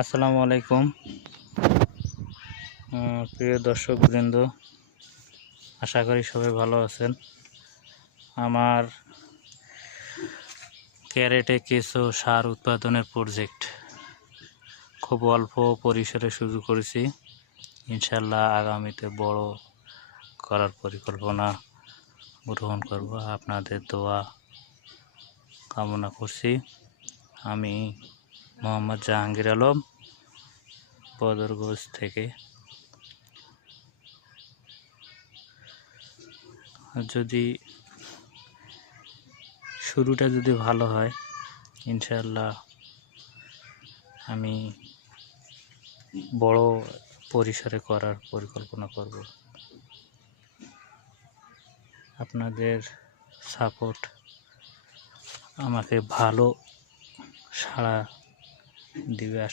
আসসালামু আলাইকুম প্রিয় দর্শকবৃন্দ, আশা করি সবাই ভালো আছেন। আমার ক্যারেটে কিছু সার উৎপাদনের প্রজেক্ট খুব অল্প পরিসরে শুরু করেছি। ইনশাল্লাহ আগামীতে বড় করার পরিকল্পনা গ্রহণ করব। আপনাদের দোয়া কামনা করছি। আমি মোহাম্মদ জাহাঙ্গীর আলম, বদরগঞ্জ থেকে। যদি শুরুটা যদি ভালো হয়, ইনশাআল্লাহ আমি বড় পরিসরে করার পরিকল্পনা করব। আপনাদের সাপোর্ট আমাকে ভালো সাড়া দিবে।